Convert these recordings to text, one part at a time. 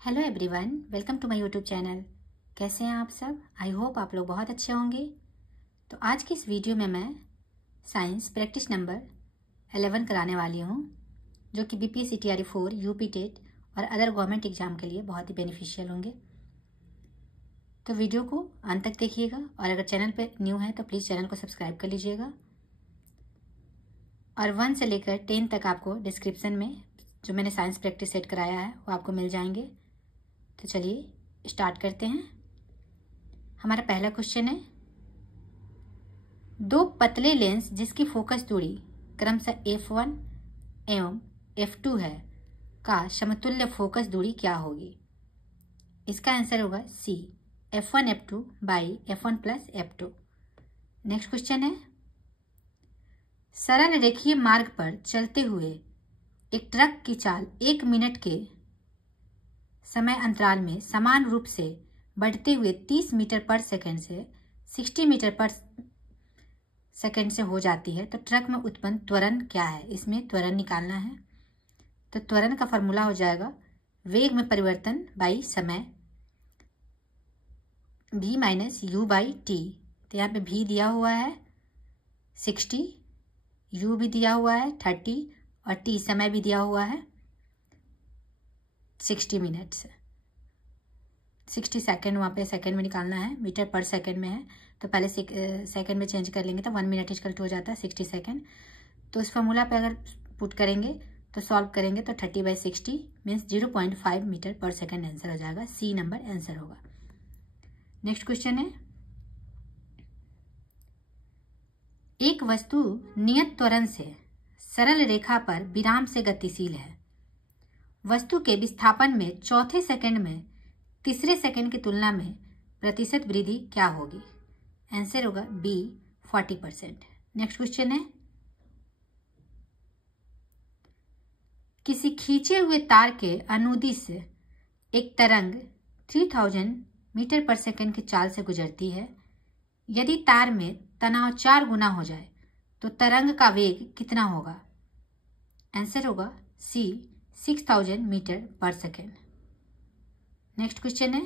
Hello everyone, welcome to my YouTube channel. कैसे हैं आप सब? आई होप आप लोग बहुत अच्छे होंगे। तो आज की इस वीडियो में मैं साइंस प्रैक्टिस नंबर 11 कराने वाली हूँ, जो कि बीपीएससी टीआरई 4, यूपी टेट और अदर गवर्नमेंट एग्जाम के लिए बहुत ही बेनिफिशियल होंगे। तो वीडियो को अंत तक देखिएगा और अगर चैनल पर न्यू है तो प्लीज़ चैनल को सब्सक्राइब कर लीजिएगा। और 1 से लेकर 10 तक आपको डिस्क्रिप्शन में जो मैंने साइंस प्रैक्टिस सेट कराया है वो आपको मिल जाएंगे। तो चलिए स्टार्ट करते हैं। हमारा पहला क्वेश्चन है, दो पतले लेंस जिसकी फोकस दूरी क्रमशः f1 एवं f2 है का समतुल्य फोकस दूरी क्या होगी? इसका आंसर होगा सी, f1 f2 by f1 plus f2। Next question है, सरल रेखीय मार्ग पर चलते हुए एक ट्रक की चाल 1 मिनट के समय अंतराल में समान रूप से बढ़ते हुए 30 मीटर पर सेकंड से 60 मीटर पर सेकंड से हो जाती है, तो ट्रक में उत्पन्न त्वरण क्या है? इसमें त्वरण निकालना है। तो त्वरण का फॉर्मूला हो जाएगा वेग में परिवर्तन बाई समय, v minus you by T. तो यहाँ पे v दिया हुआ है 60, u भी दिया हुआ है 30 और t समय भी दिया हुआ है 60 मिनट्स, 60 सेकेंड वहाँ पे सेकेंड में निकालना है, मीटर पर सेकेंड में है तो पहले सेकेंड में चेंज कर लेंगे तो 1 मिनट इक्वल टू हो जाता है 60 सेकेंड। तो इस फॉर्मूला पे अगर पुट करेंगे तो सॉल्व करेंगे तो 30/60 मीन्स 0.5 मीटर पर सेकेंड आंसर हो जाएगा। सी नंबर आंसर होगा। नेक्स्ट क्वेश्चन है, एक वस्तु नियत त्वरण से सरल रेखा पर विराम से गतिशील है। वस्तु के विस्थापन में चौथे सेकंड में तीसरे सेकंड की तुलना में प्रतिशत वृद्धि क्या होगी? आंसर होगा बी, 40%। नेक्स्ट क्वेश्चन है, किसी खींचे हुए तार के अनुदिश एक तरंग 3000 मीटर पर सेकंड की चाल से गुजरती है। यदि तार में तनाव 4 गुना हो जाए तो तरंग का वेग कितना होगा? आंसर होगा सी, 6000 मीटर पर सेकेंड। नेक्स्ट क्वेश्चन है,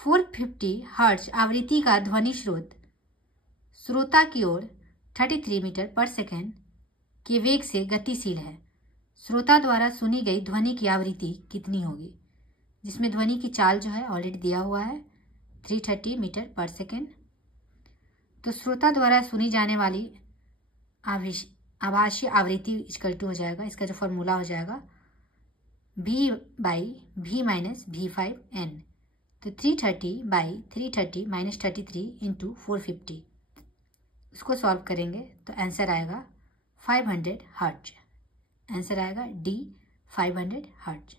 450 हर्ट्ज आवृत्ति का ध्वनि स्रोत श्रोता की ओर 33 मीटर पर सेकेंड के वेग से गतिशील है। श्रोता द्वारा सुनी गई ध्वनि की आवृत्ति कितनी होगी? जिसमें ध्वनि की चाल जो है ऑलरेडी दिया हुआ है 330 मीटर पर सेकेंड। तो श्रोता द्वारा सुनी जाने वाली आभासीय आवृत्ति इक्वल टू हो जाएगा, इसका जो फॉर्मूला हो जाएगा v by v minus v5n। तो 330 बाई 330 माइनस 33 इंटू 450, उसको सॉल्व करेंगे तो आंसर आएगा 500 हर्ट्ज। आंसर आएगा डी, 500 हर्ट्ज।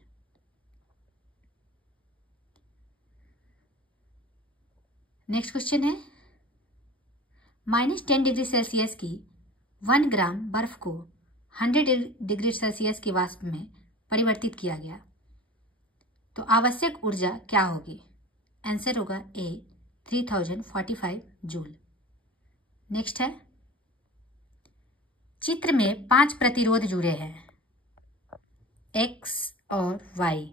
नेक्स्ट क्वेश्चन है, -10 डिग्री सेल्सियस की 1 ग्राम बर्फ को 100 डिग्री सेल्सियस की वाष्प में परिवर्तित किया गया तो आवश्यक ऊर्जा क्या होगी? आंसर होगा ए, 3045 जूल। नेक्स्ट है, चित्र में 5 प्रतिरोध जुड़े हैं। एक्स और वाई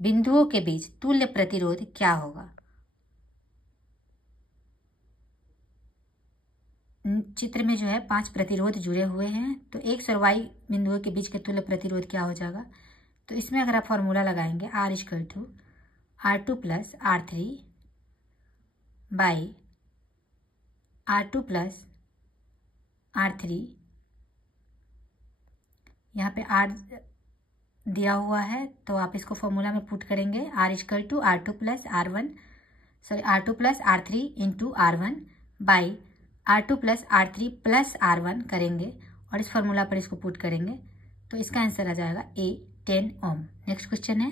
बिंदुओं के बीच तुल्य प्रतिरोध क्या होगा? चित्र में जो है 5 प्रतिरोध जुड़े हुए हैं, तो एक्स और वाई बिंदुओं के बीच के तुल्य प्रतिरोध क्या हो जाएगा? तो इसमें अगर आप फॉर्मूला लगाएंगे R equal to R2 plus R3 by R2 plus R3, यहाँ पे R दिया हुआ है तो आप इसको फॉर्मूला में पुट करेंगे R equal to R2 plus R2 plus R3 into R1 by R2 plus R3 plus R1 करेंगे और इस फॉर्मूला पर इसको पुट करेंगे तो इसका आंसर आ जाएगा ए, 10 ओम। नेक्स्ट क्वेश्चन है,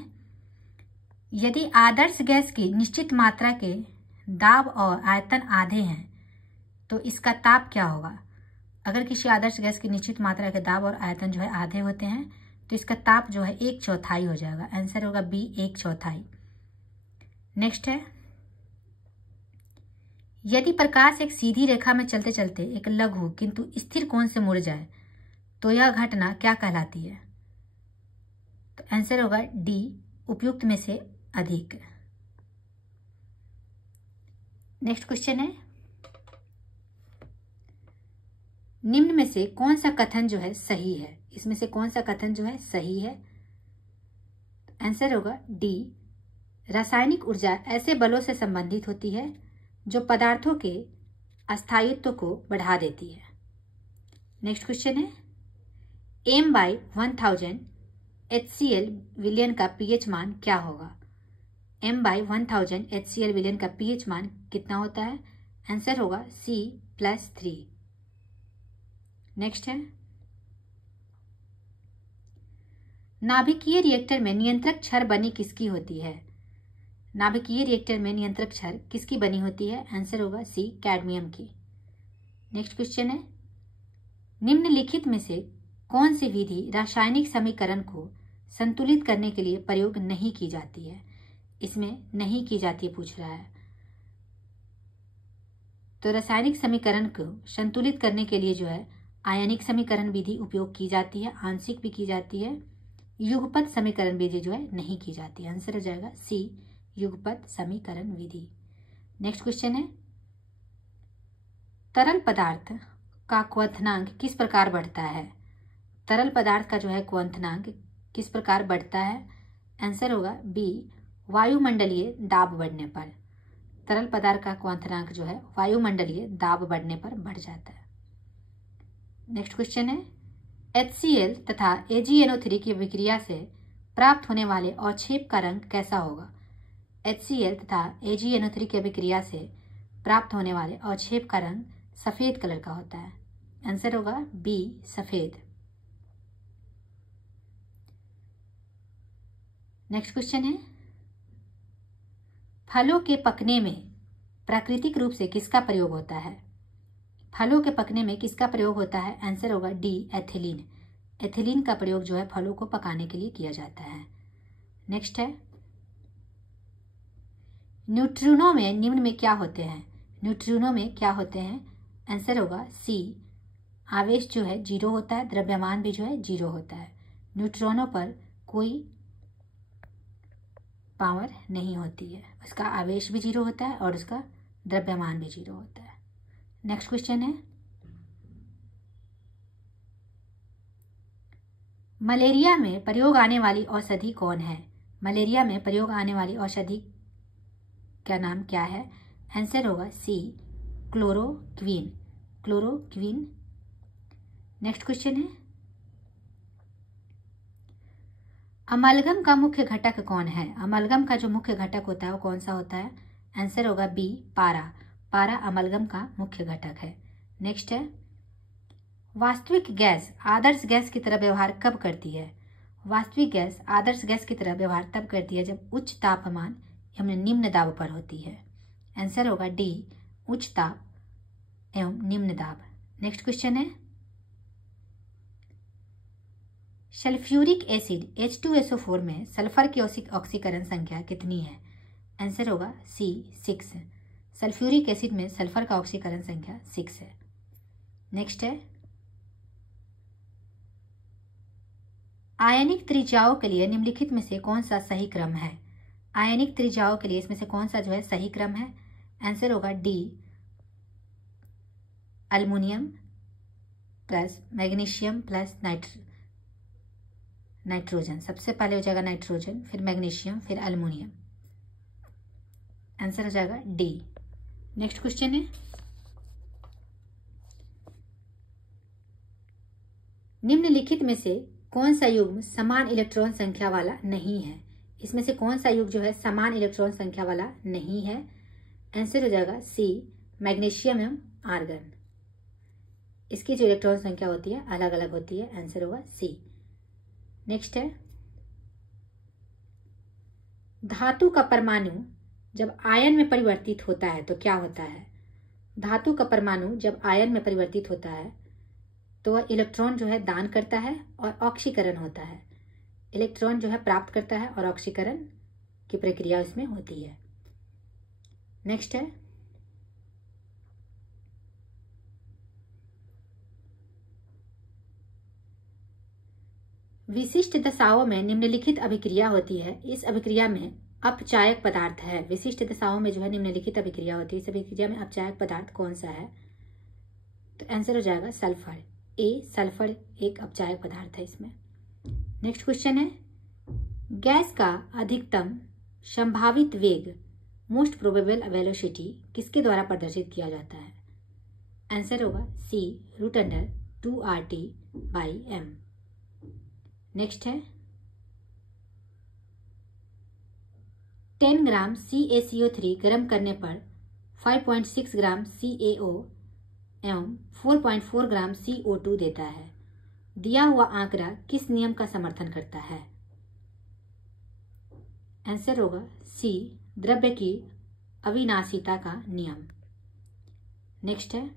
यदि आदर्श गैस की निश्चित मात्रा के दाब और आयतन आधे हैं तो इसका ताप क्या होगा? अगर किसी आदर्श गैस की निश्चित मात्रा के दाब और आयतन जो है आधे होते हैं तो इसका ताप जो है 1/4 हो जाएगा। आंसर होगा बी, 1/4। नेक्स्ट है, यदि प्रकाश एक सीधी रेखा में चलते चलते एक लघु किंतु स्थिर कोण से मुड़ जाए तो यह घटना क्या कहलाती है? तो आंसर होगा डी, उपयुक्त में से अधिक। नेक्स्ट क्वेश्चन है, निम्न में से कौन सा कथन जो है सही है? इसमें से कौन सा कथन जो है सही है? आंसर होगा डी, रासायनिक ऊर्जा ऐसे बलों से संबंधित होती है जो पदार्थों के अस्थायित्व को बढ़ा देती है। नेक्स्ट क्वेश्चन है, m/1000 HCl विलयन का pH मान क्या होगा? m/1000 HCl विलयन का pH मान कितना होता है? आंसर होगा C+3। नेक्स्ट है, नाभिकीय रिएक्टर में नियंत्रक छड़ बनी किसकी होती है? नाभिकीय रिएक्टर में नियंत्रक छड़ किसकी बनी होती है? आंसर होगा सी, कैडमियम की। नेक्स्ट क्वेश्चन है, निम्नलिखित में से कौन सी विधि रासायनिक समीकरण को संतुलित करने के लिए प्रयोग नहीं की जाती है? इसमें नहीं की जाती है पूछ रहा है। तो रासायनिक समीकरण को संतुलित करने के लिए जो है आयनिक समीकरण विधि उपयोग की जाती है, आंशिक भी की जाती है, युगपत समीकरण विधि जो है नहीं की जाती है। आंसर हो जाएगा सी, युगपत समीकरण विधि। नेक्स्ट क्वेश्चन है, तरल पदार्थ का क्वथनांक किस प्रकार बढ़ता है? तरल पदार्थ का जो है क्वथनांक किस प्रकार बढ़ता है? आंसर होगा बी, वायुमंडलीय दाब बढ़ने पर। तरल पदार्थ का क्वथनांक जो है वायुमंडलीय दाब बढ़ने पर बढ़ जाता है। नेक्स्ट क्वेश्चन है, HCl तथा AgNO3 की अभिक्रिया से प्राप्त होने वाले अवक्षेप का रंग कैसा होगा? HCl तथा AgNO3 की अभिक्रिया से प्राप्त होने वाले अवक्षेप का रंग सफेद कलर का होता है। आंसर होगा बी, सफेद। नेक्स्ट क्वेश्चन है, फलों के पकने में प्राकृतिक रूप से किसका प्रयोग होता है? फलों के पकने में किसका प्रयोग होता है? आंसर होगा डी, एथिलीन। एथिलीन का प्रयोग जो है फलों को पकाने के लिए किया जाता है। नेक्स्ट है, न्यूट्रिनो में निम्न में क्या होते हैं? न्यूट्रिनो में क्या होते हैं? आंसर होगा सी, आवेश जो है जीरो होता है, द्रव्यमान भी जो है जीरो होता है। न्यूट्रॉनों पर कोई पावर नहीं होती है, उसका आवेश भी जीरो होता है और उसका द्रव्यमान भी जीरो होता है। नेक्स्ट क्वेश्चन है, मलेरिया में प्रयोग आने वाली औषधि कौन है? मलेरिया में प्रयोग आने वाली औषधि का नाम क्या है? आंसर होगा सी, क्लोरोक्वीन। क्लोरोक्वीन। नेक्स्ट क्वेश्चन है, अमलगम का मुख्य घटक कौन है? अमलगम का जो मुख्य घटक होता है वो कौन सा होता है? आंसर होगा बी, पारा। पारा अमलगम का मुख्य घटक है। नेक्स्ट है, वास्तविक गैस आदर्श गैस की तरह व्यवहार कब करती है? वास्तविक गैस आदर्श गैस की तरह व्यवहार तब करती है जब उच्च तापमान एवं निम्न दाब पर होती है। आंसर होगा डी, उच्च ताप एवं निम्न दाब। नेक्स्ट क्वेश्चन है, सल्फ्यूरिक एसिड H2SO4 में सल्फर की ऑक्सीकरण संख्या कितनी है? आंसर होगा सी, 6। सल्फ्यूरिक एसिड में सल्फर का ऑक्सीकरण संख्या 6 है। नेक्स्ट है, आयनिक त्रिज्याओं के लिए निम्नलिखित में से कौन सा सही क्रम है? आयनिक त्रिज्याओं के लिए इसमें से कौन सा जो है सही क्रम है? आंसर होगा D, aluminium plus magnesium plus nitrogen. सबसे पहले हो जाएगा नाइट्रोजन, फिर मैग्नीशियम, फिर अल्युमिनियम। आंसर हो जाएगा डी। नेक्स्ट क्वेश्चन है, निम्नलिखित में से कौन सा युग्म समान इलेक्ट्रॉन संख्या वाला नहीं है? इसमें से कौन सा युग्म जो है समान इलेक्ट्रॉन संख्या वाला नहीं है? आंसर हो जाएगा सी, मैग्नीशियम एवं आर्गन। इसकी जो इलेक्ट्रॉन संख्या होती है अलग अलग होती है। आंसर होगा सी। नेक्स्ट है, धातु का परमाणु जब आयन में परिवर्तित होता है तो क्या होता है? धातु का परमाणु जब आयन में परिवर्तित होता है तो वह इलेक्ट्रॉन जो है दान करता है और ऑक्सीकरण होता है। इलेक्ट्रॉन जो है प्राप्त करता है और ऑक्सीकरण की प्रक्रिया इसमें होती है। नेक्स्ट है, विशिष्ट दशाओं में निम्नलिखित अभिक्रिया होती है। इस अभिक्रिया में अपचायक पदार्थ है। विशिष्ट दशाओं में जो है निम्नलिखित अभिक्रिया होती है। इस अभिक्रिया में अपचायक पदार्थ कौन सा है? तो आंसर हो जाएगा सल्फर। ए, सल्फर एक अपचायक पदार्थ है इसमें। नेक्स्ट क्वेश्चन है, गैस का अधिकतम संभावित वेग, मोस्ट प्रोबेबल वेलोसिटी, किसके द्वारा प्रदर्शित किया जाता है? आंसर होगा सी, √2RT/m। नेक्स्ट है, 10 ग्राम CaCO3 गर्म करने पर 5.6 ग्राम CaO एवं 4.4 ग्राम CO2 देता है। दिया हुआ आंकड़ा किस नियम का समर्थन करता है? आंसर होगा सी, द्रव्य की अविनाशीता का नियम। नेक्स्ट है,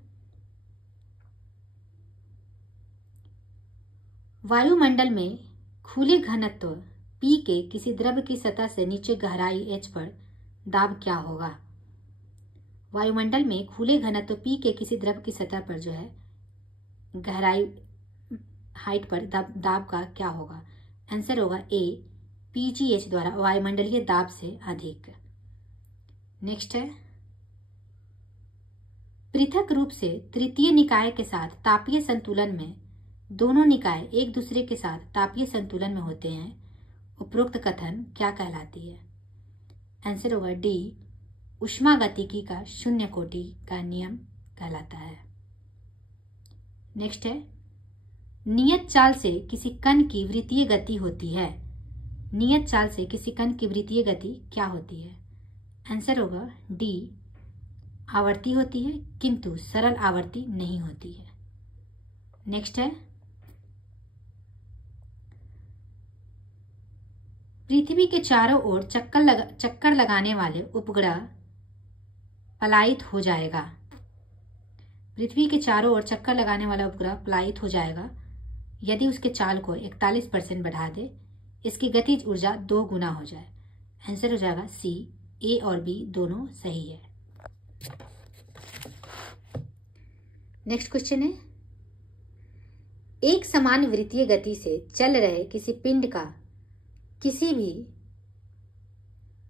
वायुमंडल में खुले घनत्व P के किसी द्रव्य की सतह से नीचे गहराई h पर दाब क्या होगा? वायुमंडल में खुले घनत्व P के किसी द्रव्य की सतह पर जो है गहराई हाइट पर दाब का क्या होगा? आंसर होगा ए, PGH द्वारा वायुमंडलीय दाब से अधिक। नेक्स्ट है, पृथक रूप से तृतीय निकाय के साथ तापीय संतुलन में दोनों निकाय एक दूसरे के साथ तापीय संतुलन में होते हैं, उपरोक्त कथन क्या कहलाती है? आंसर होगा डी, ऊष्मागतिकी का शून्य कोटि का नियम कहलाता है। नेक्स्ट है, नियत चाल से किसी कण की वृत्तीय गति होती है। नियत चाल से किसी कण की वृत्तीय गति क्या होती है? आंसर होगा डी, आवर्ती होती है किंतु सरल आवर्ती नहीं होती है। नेक्स्ट है, पृथ्वी के चारों ओर चक्कर लगाने वाले उपग्रह पलायित हो जाएगा। पृथ्वी के चारों ओर चक्कर लगाने वाला उपग्रह पलायित हो जाएगा यदि उसके चाल को 41% बढ़ा दे, इसकी गतिज ऊर्जा 2 गुना हो जाए। आंसर हो जाएगा सी, ए और बी दोनों सही है। नेक्स्ट क्वेश्चन है, एक समान वृत्तीय गति से चल रहे किसी पिंड का किसी भी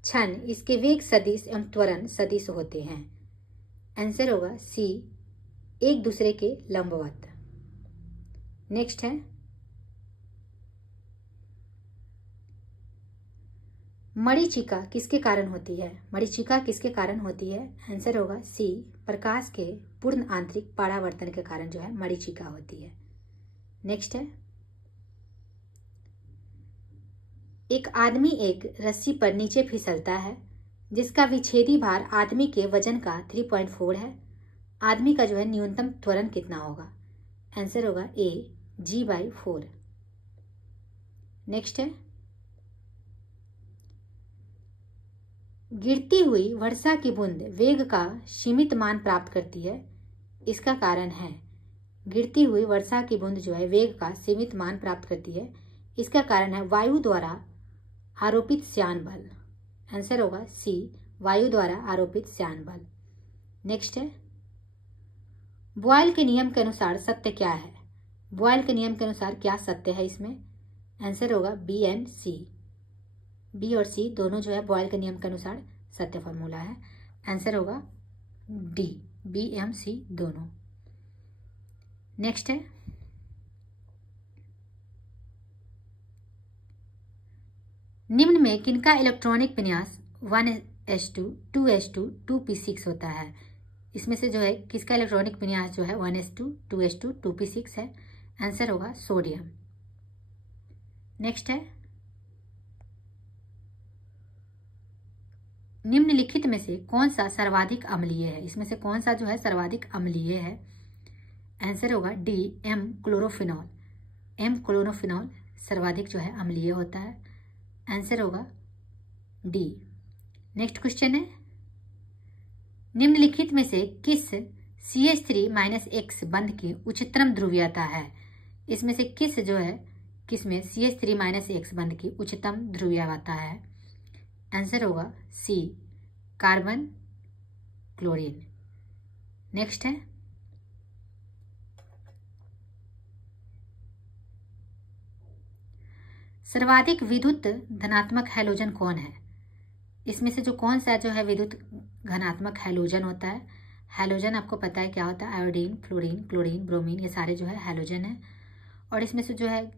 क्षण इसके वेग सदिश एवं त्वरण सदिश होते हैं। आंसर होगा सी, एक दूसरे के लंबवत। नेक्स्ट है, मरीचिका किसके कारण होती है? मरीचिका किसके कारण होती है? आंसर होगा सी, प्रकाश के पूर्ण आंतरिक परावर्तन के कारण जो है मरीचिका होती है। नेक्स्ट है, एक आदमी एक रस्सी पर नीचे फिसलता है जिसका विच्छेदी भार आदमी के वजन का 3.4 है। आदमी का जो है न्यूनतम त्वरण कितना होगा? आंसर होगा ए, G/4। नेक्स्ट है, गिरती हुई वर्षा की बूंद वेग का सीमित मान प्राप्त करती है, इसका कारण है। गिरती हुई वर्षा की बूंद जो है वेग का सीमित मान प्राप्त करती है, इसका कारण है वायु द्वारा आरोपित श्यान बल। आंसर होगा सी, वायु द्वारा आरोपित श्यान बल। नेक्स्ट है, बॉयल के नियम के अनुसार सत्य क्या है? बॉयल के नियम के अनुसार क्या सत्य है इसमें? आंसर होगा बी एंड सी। बी और सी दोनों जो है बॉयल के नियम के अनुसार सत्य फॉर्मूला है। आंसर होगा डी, बी एम सी दोनों। नेक्स्ट है, निम्न में किनका इलेक्ट्रॉनिक विन्यास 1s2, 2s2, 2p6 होता है? इसमें से जो है किसका इलेक्ट्रॉनिक विन्यास जो है 1s2, 2s2, 2p6 है? आंसर होगा सोडियम। नेक्स्ट है, निम्नलिखित में से कौन सा सर्वाधिक अम्लीय है? इसमें से कौन सा जो है सर्वाधिक अम्लीय है? आंसर होगा D, m chlorophenol. M chlorophenol सर्वाधिक जो है अम्लीय होता है। आंसर होगा डी। नेक्स्ट क्वेश्चन है, निम्नलिखित में से किस CH3-X बंध की उच्चतम ध्रुवीयता है? इसमें से किस जो है किसमें CH3-X बंध की उच्चतम ध्रुवीयता है? आंसर होगा सी, कार्बन क्लोरीन। नेक्स्ट है, सर्वाधिक विद्युत धनात्मक हैलोजन कौन है? इसमें से जो कौन सा जो है विद्युत धनात्मक हैलोजन होता है? हैलोजन आपको पता है क्या होता है, आयोडीन, फ्लोरीन, क्लोरीन, ब्रोमीन, ये सारे जो है हैलोजन है। और इसमें से जो है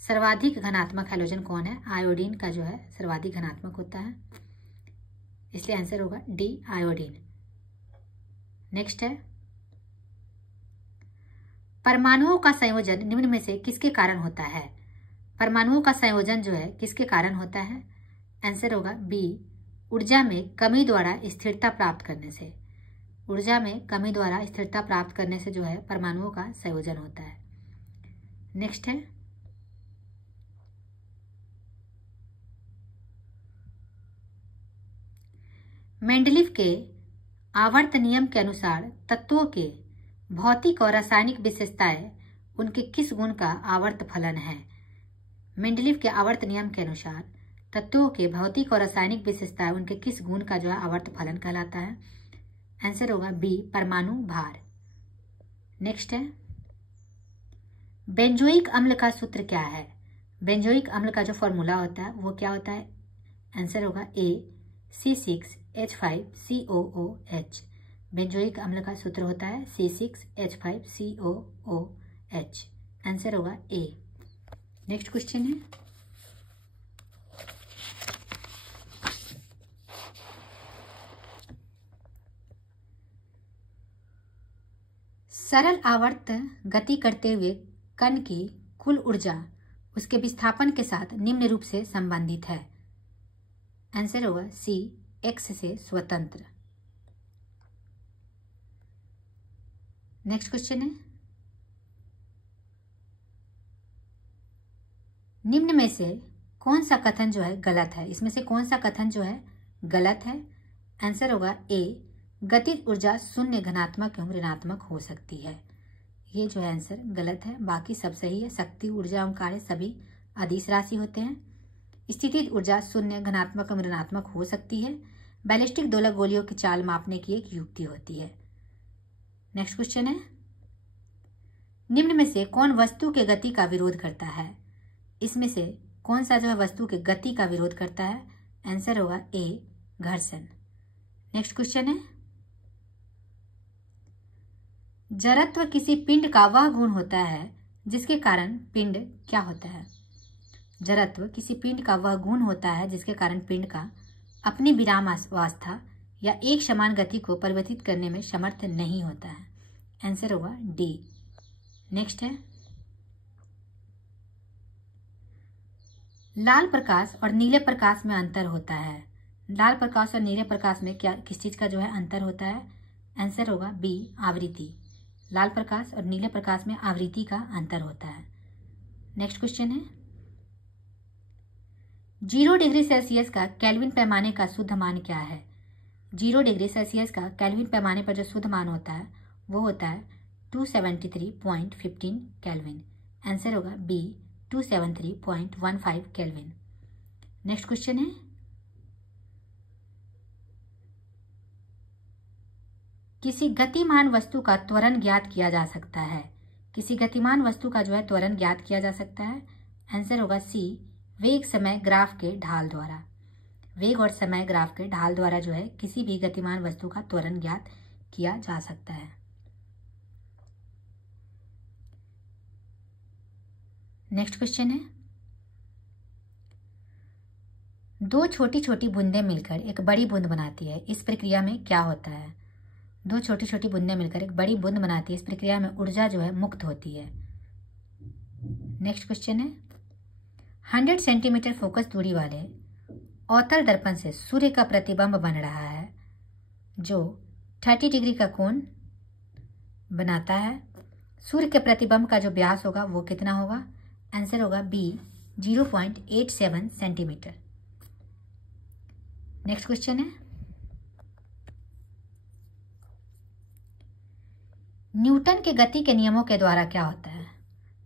सर्वाधिक धनात्मक हैलोजन कौन है? आयोडीन का जो है सर्वाधिक धनात्मक होता है, इसलिए आंसर होगा डी, आयोडीन। नेक्स्ट है, परमाणुओं का संयोजन निम्न में से किसके कारण होता है? परमाणुओं का संयोजन जो है किसके कारण होता है? आंसर होगा बी, ऊर्जा में कमी द्वारा स्थिरता प्राप्त करने से। ऊर्जा में कमी द्वारा स्थिरता प्राप्त करने से जो है परमाणुओं का संयोजन होता है। नेक्स्ट है, मेंडलीव के आवर्त नियम के अनुसार तत्वों के भौतिक और रासायनिक विशेषताएं उनके किस गुण का आवर्त फलन है? मेंडलीव के आवर्त नियम के अनुसार तत्वों के भौतिक और रासायनिक विशेषताएं उनके किस गुण का जो है आवर्त फलन कहलाता है? आंसर होगा बी, परमाणु भार। नेक्स्ट है, बेंजोइक अम्ल का सूत्र क्या है? बेंजोइक अम्ल का जो फॉर्मूला होता है वो क्या होता है? आंसर होगा ए, C6H5COOH। बेंजोइक अम्ल का सूत्र होता है C6H5COOH। आंसर होगा ए। नेक्स्ट क्वेश्चन है, सरल आवर्त गति करते हुए कण की कुल ऊर्जा उसके विस्थापन के साथ निम्न रूप से संबंधित है। आंसर होगा सी, एक्स से स्वतंत्र। नेक्स्ट क्वेश्चन है, निम्न में से कौन सा कथन जो है गलत है? इसमें से कौन सा कथन जो है गलत है? आंसर होगा ए, गतिज ऊर्जा शून्य, धनात्मक एवं ऋणात्मक हो सकती है। ये जो है आंसर गलत है, बाकी सब सही है। शक्ति, ऊर्जा एवं कार्य सभी अदिश राशि होते हैं। स्थितिज ऊर्जा शून्य, धनात्मक एवं ऋणात्मक हो सकती है। बैलिस्टिक दोलक गोलियों की चाल मापने की एक युक्ति होती है। नेक्स्ट क्वेश्चन है, निम्न में से कौन वस्तु के गति का विरोध करता है? इसमें से कौन सा जो है वस्तु के गति का विरोध करता है? आंसर होगा ए, घर्षण। नेक्स्ट क्वेश्चन है, जड़त्व किसी पिंड का वह गुण होता है जिसके कारण पिंड क्या होता है? जड़त्व किसी पिंड का वह गुण होता है जिसके कारण पिंड का अपनी विराम अवस्था या एक समान गति को परिवर्तित करने में समर्थ नहीं होता है। आंसर होगा डी। नेक्स्ट है, लाल प्रकाश और नीले प्रकाश में अंतर होता है। लाल प्रकाश और नीले प्रकाश में क्या किस चीज का जो है अंतर होता है? आंसर होगा बी, आवृत्ति। लाल प्रकाश और नीले प्रकाश में आवृत्ति का अंतर होता है। नेक्स्ट क्वेश्चन है, 0 डिग्री सेल्सियस का केल्विन पैमाने का शुद्ध मान क्या है? 0 डिग्री सेल्सियस का केल्विन पैमाने पर जो शुद्ध मान होता है वो होता है 273.15 केल्विन। आंसर होगा बी, 273.15 केल्विन। नेक्स्ट क्वेश्चन है, किसी गतिमान वस्तु का त्वरण ज्ञात किया जा सकता है। किसी गतिमान वस्तु का जो है त्वरण ज्ञात किया जा सकता है। आंसर होगा सी, वेग समय ग्राफ के ढाल द्वारा। वेग और समय ग्राफ के ढाल द्वारा जो है किसी भी गतिमान वस्तु का त्वरण ज्ञात किया जा सकता है। नेक्स्ट क्वेश्चन है, दो छोटी छोटी बूंदें मिलकर एक बड़ी बूंद बनाती है, इस प्रक्रिया में क्या होता है? दो छोटी छोटी बूंदें मिलकर एक बड़ी बूंद बनाती है, इस प्रक्रिया में ऊर्जा जो है मुक्त होती है। नेक्स्ट क्वेश्चन है, 100 सेंटीमीटर फोकस दूरी वाले अवतल दर्पण से सूर्य का प्रतिबिंब बन रहा है जो 30 डिग्री का कोण बनाता है। सूर्य के प्रतिबिंब का जो व्यास होगा वो कितना होगा? आंसर होगा बी, 0.87 सेंटीमीटर। नेक्स्ट क्वेश्चन है, न्यूटन के गति के नियमों के द्वारा क्या होता है?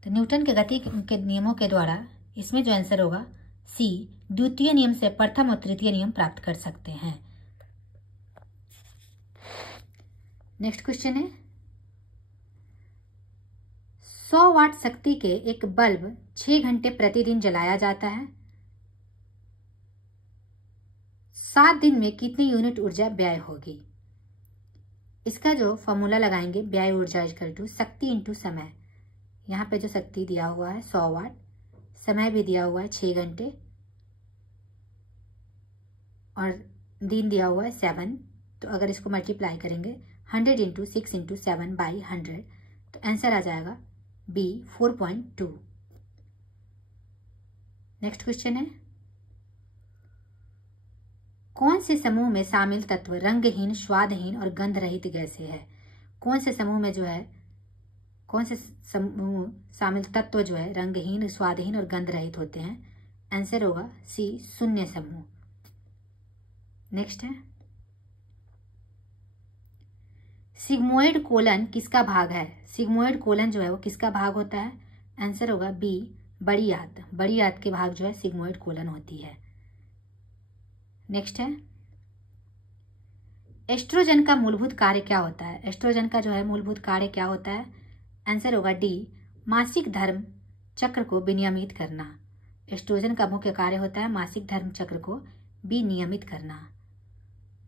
तो न्यूटन के गति के नियमों के द्वारा इसमें जो आंसर होगा सी, द्वितीय नियम से प्रथम और तृतीय नियम प्राप्त कर सकते हैं। नेक्स्ट क्वेश्चन है, 100 वाट शक्ति के एक बल्ब 6 घंटे प्रतिदिन जलाया जाता है। 7 दिन में कितनी यूनिट ऊर्जा व्यय होगी? इसका जो फॉर्मूला लगाएंगे, व्यय ऊर्जा इक्वल टू शक्ति इंटू समय। यहाँ पे जो शक्ति दिया हुआ है 100 वाट, समय भी दिया हुआ है 6 घंटे और दिन दिया हुआ है 7। तो अगर इसको मल्टीप्लाई करेंगे 100 इंटू 6 इंटू 7 बाई 100 तो आंसर आ जाएगा बी 4.2। नेक्स्ट क्वेश्चन है, कौन से समूह में शामिल तत्व रंगहीन, स्वादहीन और गंध रहित गैसें है? कौन से समूह में जो है, कौन से समूह शामिल तत्व जो है रंगहीन, स्वादहीन और गंध रहित होते हैं? आंसर होगा सी, शून्य समूह। नेक्स्ट है, सिग्मोइड कोलन किसका भाग है? सिग्मोइड कोलन जो है वो किसका भाग होता है? आंसर होगा बी, बड़ी आंत। बड़ी आंत के भाग जो है सिग्मोइड कोलन होती है। नेक्स्ट है, एस्ट्रोजन का मूलभूत कार्य क्या होता है? एस्ट्रोजन का जो है मूलभूत कार्य क्या होता है? आंसर होगा डी, मासिक धर्म चक्र को विनियमित करना। एस्ट्रोजन का मुख्य कार्य होता है मासिक धर्म चक्र को विनियमित करना।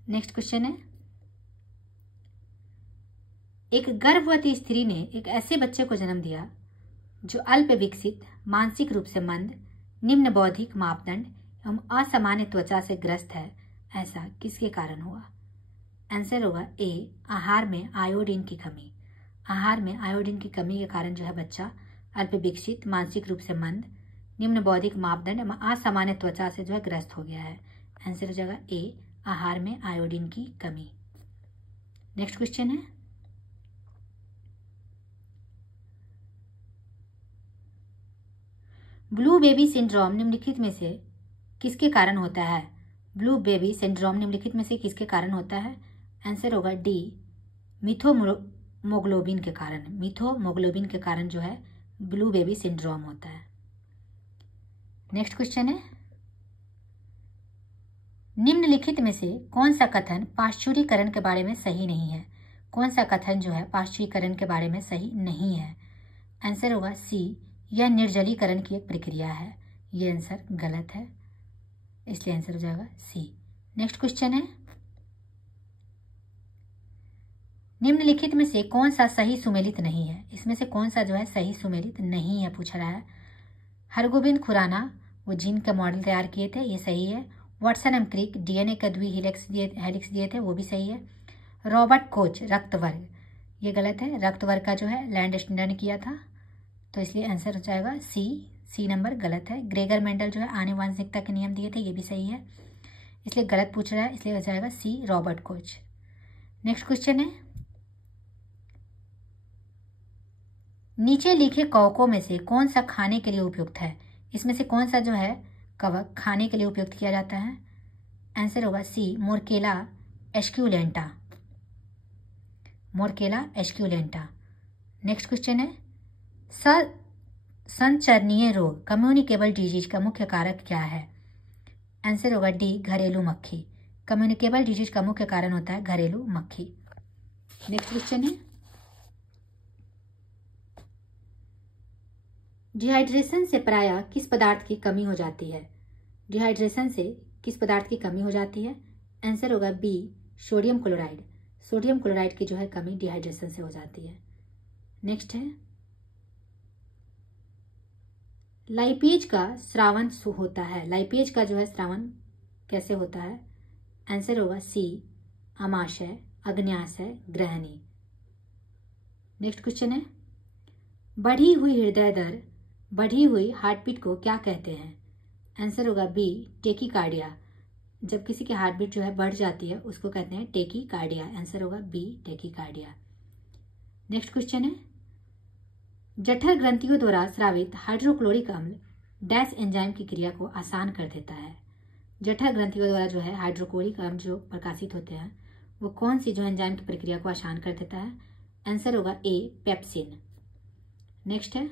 नेक्स्ट क्वेश्चन है, एक गर्भवती स्त्री ने एक ऐसे बच्चे को जन्म दिया जो अल्प विकसित, मानसिक रूप से मंद, निम्न बौद्धिक मापदंड एवं असामान्य त्वचा से ग्रस्त है। ऐसा किसके कारण हुआ? आंसर होगा ए, आहार में आयोडीन की कमी। आहार में आयोडीन की कमी के कारण जो है बच्चा अल्प विकसित, मानसिक रूप से मंद, निम्न बौद्धिक मापदंड एवं असामान्य त्वचा से जो है ग्रस्त हो गया है। आंसर हो जाएगा ए, आहार में आयोडीन की कमी। नेक्स्ट क्वेश्चन है, ब्लू बेबी सिंड्रोम निम्नलिखित में से किसके कारण होता है? ब्लू बेबी सिंड्रोम निम्नलिखित में से किसके कारण होता है? आंसर होगा डी, मिथोमोग्लोबिन के कारण। मिथोमोग्लोबिन के कारण जो है ब्लू बेबी सिंड्रोम होता है। नेक्स्ट क्वेश्चन है, निम्नलिखित में से कौन सा कथन पाश्चुरीकरण के बारे में सही नहीं है? कौन सा कथन जो है पाश्चुरीकरण के बारे में सही नहीं है? आंसर होगा सी, यह निर्जलीकरण की एक प्रक्रिया है। ये आंसर गलत है, इसलिए आंसर हो जाएगा सी। नेक्स्ट क्वेश्चन है, निम्नलिखित में से कौन सा सही सुमेलित नहीं है? इसमें से कौन सा जो है सही सुमेलित नहीं है पूछा रहा है। हरगोबिंद खुराना वो जीन का मॉडल तैयार किए थे, ये सही है। वाटसन एंड क्रिक डीएनए का हेलिक्स दिए थे, वो भी सही है। रॉबर्ट कोच रक्त वर्ग, ये गलत है। रक्त वर्ग का जो है लैंडस्टर ने किया था, तो इसलिए आंसर हो जाएगा सी नंबर गलत है। ग्रेगर मेंडल जो है आनुवंशिकता के नियम दिए थे, ये भी सही है, इसलिए गलत पूछ रहा है, इसलिए हो जाएगा सी, रॉबर्ट कोच। नेक्स्ट क्वेश्चन है, नीचे लिखे कवकों में से कौन सा खाने के लिए उपयुक्त है? इसमें से कौन सा जो है कवक खाने के लिए उपयुक्त किया जाता है? आंसर होगा सी, मोरकेला एस्क्यूलेंटा। मोरकेला एस्क्यूलेंटा। नेक्स्ट क्वेश्चन है, संचरणीय रोग कम्युनिकेबल डिजीज का मुख्य कारक क्या है? आंसर होगा डी, घरेलू मक्खी। कम्युनिकेबल डिजीज का मुख्य कारण होता है घरेलू मक्खी। नेक्स्ट क्वेश्चन है, डिहाइड्रेशन से प्रायः किस पदार्थ की कमी हो जाती है? डिहाइड्रेशन से किस पदार्थ की कमी हो जाती है? आंसर होगा B, sodium chloride. Sodium chloride की जो है कमी डिहाइड्रेशन से हो जाती है। नेक्स्ट है, लाइपेज का स्रावन होता है। लाइपेज का जो है स्रावन कैसे होता है? आंसर होगा सी, आमाशय, अग्न्याशय, ग्रहणी। नेक्स्ट क्वेश्चन है, बढ़ी हुई हृदय दर, बढ़ी हुई हार्टबीट को क्या कहते हैं? आंसर होगा बी, टेकीकार्डिया। जब किसी की हार्टबीट जो है बढ़ जाती है उसको कहते हैं टेकीकार्डिया। आंसर होगा बी, टेकीकार्डिया। नेक्स्ट क्वेश्चन है, जठर ग्रंथियों द्वारा स्रावित हाइड्रोक्लोरिक अम्ल डैश एंजाइम की क्रिया को आसान कर देता है। जठर ग्रंथियों द्वारा जो है हाइड्रोक्लोरिक अम्ल जो प्रकाशित होते हैं वो कौन सी जो एंजाइम की प्रक्रिया को आसान कर देता है? आंसर होगा ए, पेप्सिन। नेक्स्ट है,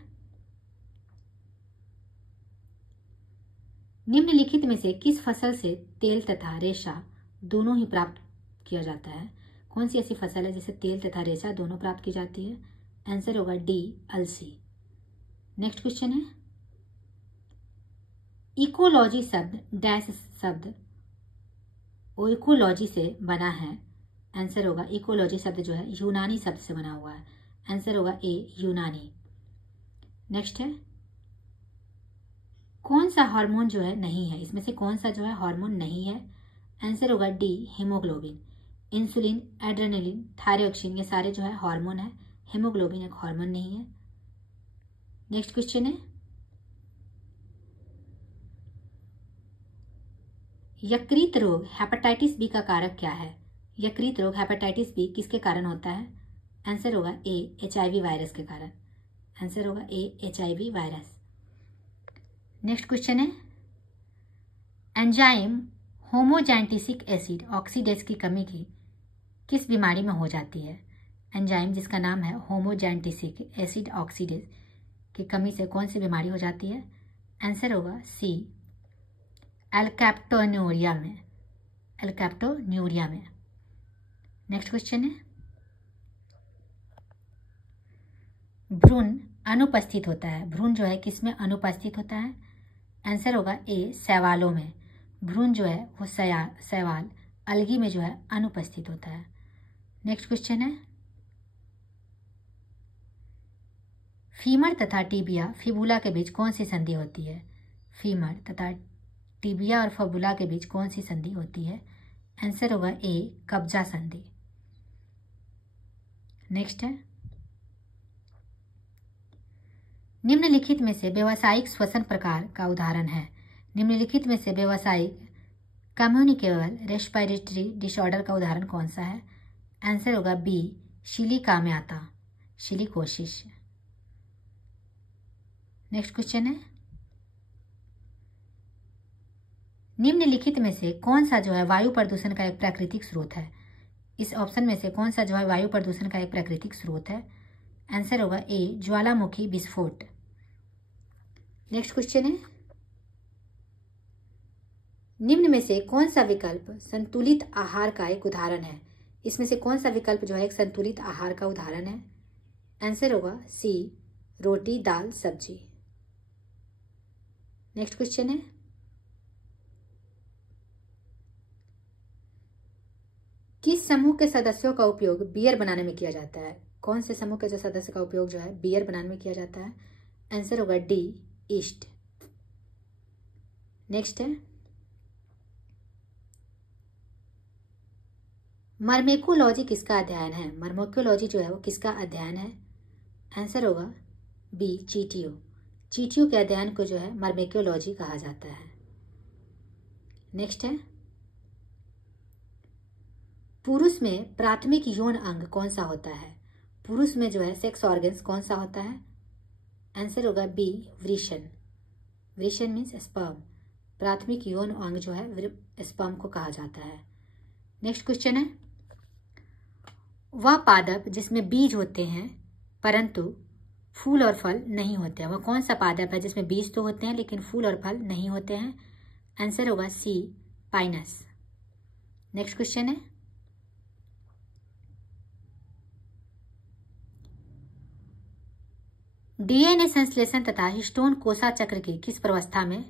निम्नलिखित में से किस फसल से तेल तथा रेशा दोनों ही प्राप्त किया जाता है? कौन सी ऐसी फसल है जिससे तेल तथा रेशा दोनों प्राप्त की जाती है? आंसर होगा डी, अलसी। नेक्स्ट क्वेश्चन है, इकोलॉजी शब्द डैश शब्द इकोलॉजी से बना है। आंसर होगा, इकोलॉजी शब्द जो है यूनानी शब्द से बना हुआ है। आंसर होगा ए, यूनानी। नेक्स्ट है, कौन सा हार्मोन जो है नहीं है, इसमें से कौन सा जो है हार्मोन नहीं है। आंसर होगा D, haemoglobin. Insulin, adrenaline, thyroxine ये सारे जो है हार्मोन है, हीमोग्लोबिन एक हार्मोन नहीं है। नेक्स्ट क्वेश्चन है, यकृत रोग हेपेटाइटिस बी का कारक क्या है। यकृत रोग हेपेटाइटिस बी किसके कारण होता है। आंसर होगा ए, HIV वायरस के कारण। आंसर होगा ए, HIV वायरस। नेक्स्ट क्वेश्चन है, एंजाइम होमोजैंटिसिक एसिड ऑक्सीडेज की कमी की किस बीमारी में हो जाती है। एंजाइम जिसका नाम है होमोजैंटिसिक एसिड ऑक्सीडेज की कमी से कौन सी बीमारी हो जाती है। आंसर होगा सी, एल्कैप्टोन्यूरिया में। एल्कैप्टोन्यूरिया में। नेक्स्ट क्वेश्चन है, भ्रूण अनुपस्थित होता है। भ्रूण जो है किसमें अनुपस्थित होता है। आंसर होगा ए, शैवालों में। भ्रूण जो है वो शैवाल अलगी में जो है अनुपस्थित होता है। नेक्स्ट क्वेश्चन है, फीमर तथा टिबिया फिबुला के बीच कौन सी संधि होती है। फीमर तथा टिबिया और फिबुला के बीच कौन सी संधि होती है। आंसर होगा ए, कब्जा संधि। नेक्स्ट है, निम्नलिखित में से व्यावसायिक श्वसन प्रकार का उदाहरण है। निम्नलिखित में से व्यावसायिक कम्युनिकेबल रेस्पिरेटरी डिसऑर्डर का उदाहरण कौन सा है। आंसर होगा बी, शिलिकाम्याता, शिलिकोसिस। नेक्स्ट क्वेश्चन है, निम्नलिखित में से कौन सा जो है वायु प्रदूषण का एक प्राकृतिक स्रोत है। इस ऑप्शन में से कौन सा जो है वायु प्रदूषण का एक प्राकृतिक स्रोत है। आंसर होगा ए, ज्वालामुखी विस्फोट। नेक्स्ट क्वेश्चन है, निम्न में से कौन सा विकल्प संतुलित आहार का एक उदाहरण है। इसमें से कौन सा विकल्प जो है एक संतुलित आहार का उदाहरण है। आंसर होगा सी, रोटी दाल सब्जी। नेक्स्ट क्वेश्चन है, किस समूह के सदस्यों का उपयोग बियर बनाने में किया जाता है। कौन से समूह के जो सदस्य का उपयोग जो है बियर बनाने में किया जाता है। आंसर होगा डी, ईस्ट। नेक्स्ट है, मर्मेकोलॉजी किसका अध्ययन है। मर्मेकोलॉजी जो है वो किसका अध्ययन है। आंसर होगा बी, चींटियों। चींटियों के अध्ययन को जो है मर्मेकोलॉजी कहा जाता है। नेक्स्ट है, पुरुष में प्राथमिक यौन अंग कौन सा होता है। पुरुष में जो है सेक्स ऑर्गन्स कौन सा होता है। आंसर होगा बी, वृषण। वृषण मीन्स स्पर्म। प्राथमिक यौन अंग जो है स्पर्म को कहा जाता है। नेक्स्ट क्वेश्चन है, वह पादप जिसमें बीज होते हैं परंतु फूल और फल नहीं होते हैं। वह कौन सा पादप है जिसमें बीज तो होते हैं लेकिन फूल और फल नहीं होते हैं। आंसर होगा सी, पाइनस। नेक्स्ट क्वेश्चन है, डीएनए संश्लेषण तथा हिस्टोन कोसा चक्र के किस प्रवस्था में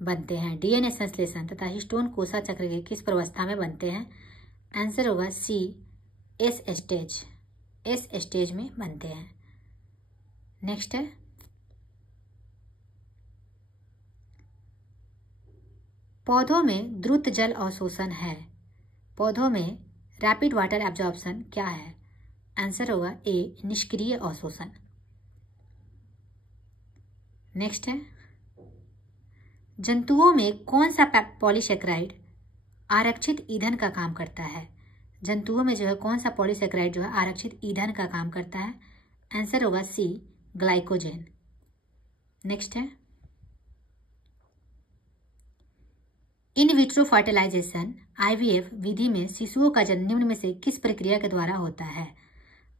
बनते हैं। डीएनए संश्लेषण तथा हिस्टोन कोसा चक्र के किस प्रवस्था में बनते हैं। आंसर होगा सी, एस स्टेज। एस स्टेज में बनते हैं। नेक्स्ट है, पौधों में द्रुत जल अवशोषण है। पौधों में रैपिड वाटर एब्जॉर्प्शन क्या है। आंसर होगा ए, निष्क्रिय अवशोषण। नेक्स्ट है, जंतुओं में कौन सा पॉलीसेकेराइड आरक्षित ईंधन का काम करता है। जंतुओं में जो है कौन सा पॉलीसेकेराइड जो है आरक्षित ईंधन का काम करता है। आंसर होगा सी, ग्लाइकोजेन। नेक्स्ट है, इन विट्रो फर्टिलाइजेशन IVF विधि में शिशुओं का जन्म निम्न में से किस प्रक्रिया के द्वारा होता है।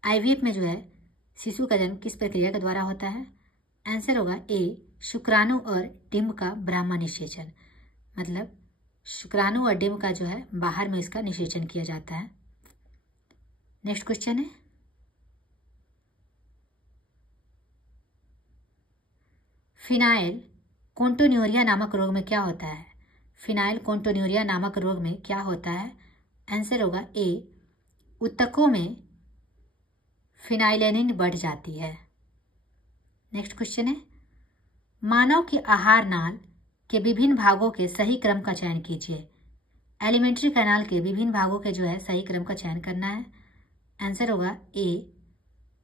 IVF में जो है शिशु का जन्म किस प्रक्रिया के द्वारा होता है। आंसर होगा ए, शुक्राणु और डिंब का ब्राह्मण निषेचन। मतलब शुक्राणु और डिंब का जो है बाहर में इसका निषेचन किया जाता है। नेक्स्ट क्वेश्चन है, फिनाइल कोन्टोन्यूरिया नामक रोग में क्या होता है? फिनाइल कोन्टोन्यूरिया नामक रोग में क्या होता है? आंसर होगा ए, ऊतकों में फिनाइलेनिन बढ़ जाती है। नेक्स्ट क्वेश्चन है, मानव की आहार नाल के विभिन्न भागों के सही क्रम का चयन कीजिए। एलिमेंट्री कैनाल के विभिन्न भागों के जो है सही क्रम का चयन करना है। आंसर होगा ए,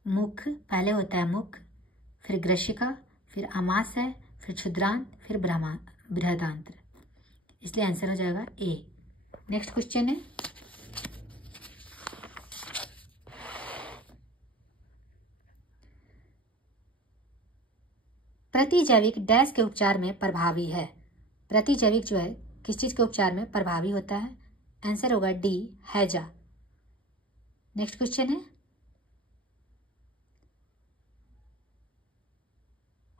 मुख, पहले होता है मुख, फिर ग्रशिका, फिर आमाशय, फिर क्षुद्रांत, फिर बृहदांत्र, इसलिए आंसर हो जाएगा ए। नेक्स्ट क्वेश्चन है, प्रतिजैविक डैश के उपचार में प्रभावी है। प्रतिजैविक जो है किस चीज के उपचार में प्रभावी होता है? आंसर होगा डी, हैजा। नेक्स्ट क्वेश्चन है,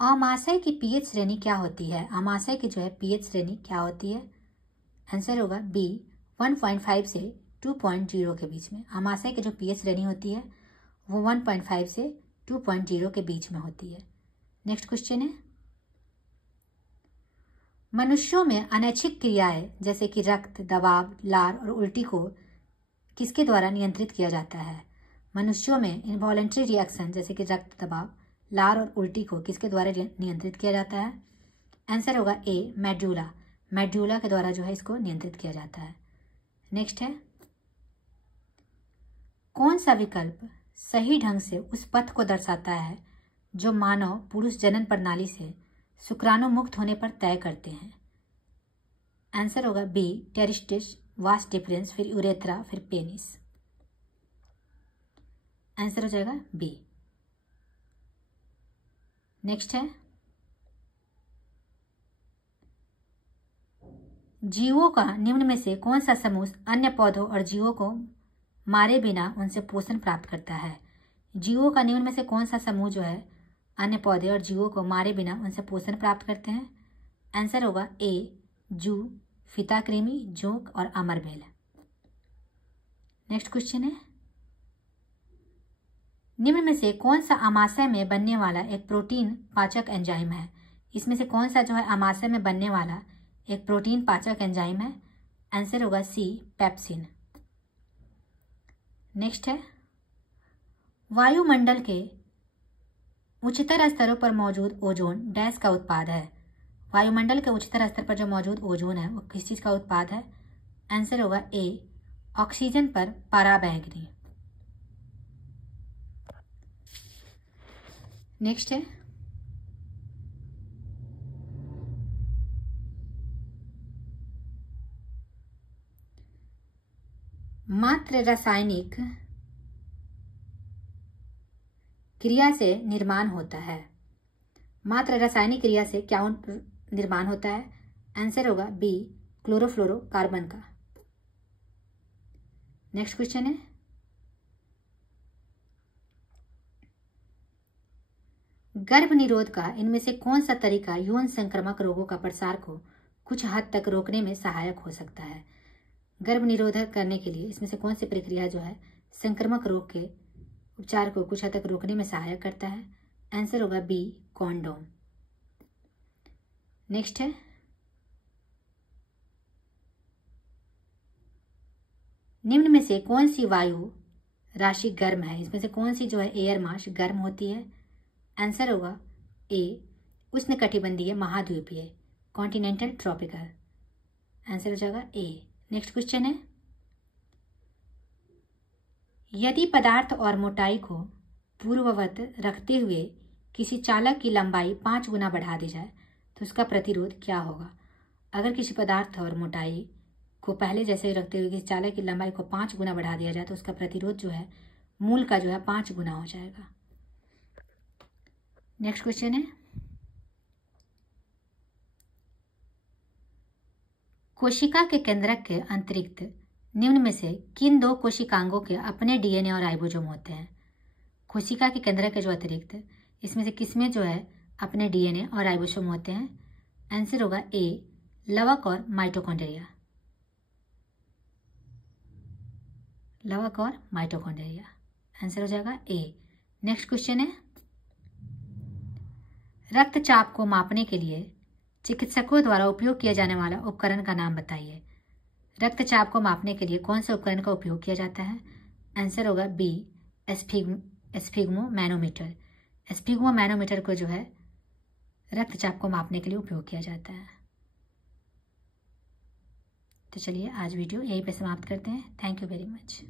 आमाशय की पीएच श्रेणी क्या होती है? आमाशय की जो है पीएच श्रेणी क्या होती है? आंसर होगा बी, 1.5 से 2.0 के बीच में। आमाशय की जो पीएच श्रेणी होती है वो 1.5 से 2.0 के बीच में होती है। नेक्स्ट क्वेश्चन है, मनुष्यों में अनैच्छिक क्रियाएं जैसे कि रक्त, दबाव, लार और उल्टी को किसके द्वारा नियंत्रित किया जाता है? मनुष्यों में इनवॉलेंट्री रिएक्शन जैसे कि रक्त दबाव, लार और उल्टी को किसके द्वारा नियंत्रित किया जाता है? आंसर होगा ए, मेड्यूला। मेड्यूला के द्वारा जो है इसको नियंत्रित किया जाता है। नेक्स्ट है, कौन सा विकल्प सही ढंग से उस पथ को दर्शाता है जो मानव पुरुष जनन प्रणाली से शुक्राणु मुक्त होने पर तय करते हैं? आंसर होगा बी, टेरिस्टिस, वास डिफरेंस, फिर यूरेथ्रा, फिर पेनिस। आंसर हो जाएगा बी। नेक्स्ट है, जीवों का निम्न में से कौन सा समूह अन्य पौधों और जीवों को मारे बिना उनसे पोषण प्राप्त करता है? जीवों का निम्न में से कौन सा समूह जो है अन्य पौधे और जीवों को मारे बिना उनसे पोषण प्राप्त करते हैं? आंसर होगा ए, जू, फीताकृमि, जोंक और अमरबेल। नेक्स्ट क्वेश्चन है, निम्न में से कौन सा आमाशय में बनने वाला एक प्रोटीन पाचक एंजाइम है? इसमें से कौन सा जो है आमाशय में बनने वाला एक प्रोटीन पाचक एंजाइम है? आंसर होगा सी, पेप्सिन। नेक्स्ट है, वायुमंडल के उच्चतर स्तरों पर मौजूद ओजोन डैश का उत्पाद है। वायुमंडल के उच्चतर स्तर पर जो मौजूद ओजोन है वो किस चीज का उत्पाद है? आंसर होगा ए, ऑक्सीजन पर पराबैंगनी। नेक्स्ट है, मात्र रासायनिक क्रिया से निर्माण होता है। मात्र रासायनिक क्रिया से क्या निर्माण होता है? आंसर होगा बी, क्लोरोफ्लोरोकार्बन का। नेक्स्ट क्वेश्चन है, गर्भ निरोध का इनमें से कौन सा तरीका यौन संक्रामक रोगों का प्रसार को कुछ हद तक रोकने में सहायक हो सकता है? गर्भ निरोधक करने के लिए इसमें से कौन सी प्रक्रिया जो है संक्रामक रोग के उपचार को कुछ हद तक रोकने में सहायक करता है? आंसर होगा बी, कॉन्डोम। नेक्स्ट है, निम्न में से कौन सी वायु राशि गर्म है? इसमें से कौन सी जो है एयर मास गर्म होती है? आंसर होगा ए, उष्णकटिबंधीय महाद्वीपीय, कॉन्टिनेंटल ट्रॉपिकल। आंसर हो जाएगा ए। नेक्स्ट क्वेश्चन है, यदि पदार्थ और मोटाई को पूर्ववत रखते हुए किसी चालक की लंबाई 5 गुना बढ़ा दी जाए तो उसका प्रतिरोध क्या होगा? अगर किसी पदार्थ और मोटाई को पहले जैसे रखते हुए किसी चालक की लंबाई को 5 गुना बढ़ा दिया जाए तो उसका प्रतिरोध जो है मूल का जो है 5 गुना हो जाएगा। नेक्स्ट क्वेश्चन है, कोशिका के केंद्रक के अतिरिक्त निम्न में से किन दो कोशिकांगों के अपने डीएनए और राइबोसोम होते हैं? कोशिका के केंद्रक के जो अतिरिक्त इसमें से किसमें जो है अपने डीएनए और राइबोसोम होते हैं? आंसर होगा ए, लवक और माइटोकॉन्ड्रिया। लवक और माइटोकॉन्ड्रिया, आंसर हो जाएगा ए। नेक्स्ट क्वेश्चन है, रक्तचाप को मापने के लिए चिकित्सकों द्वारा उपयोग किया जाने वाला उपकरण का नाम बताइए। रक्तचाप को मापने के लिए कौन से उपकरण का उपयोग किया जाता है? आंसर होगा बी, एस्फिग्मोमैनोमीटर। एस्फिग्मोमैनोमीटर को जो है रक्तचाप को मापने के लिए उपयोग किया जाता है। तो चलिए आज वीडियो यहीं पे समाप्त करते हैं। Thank you very much.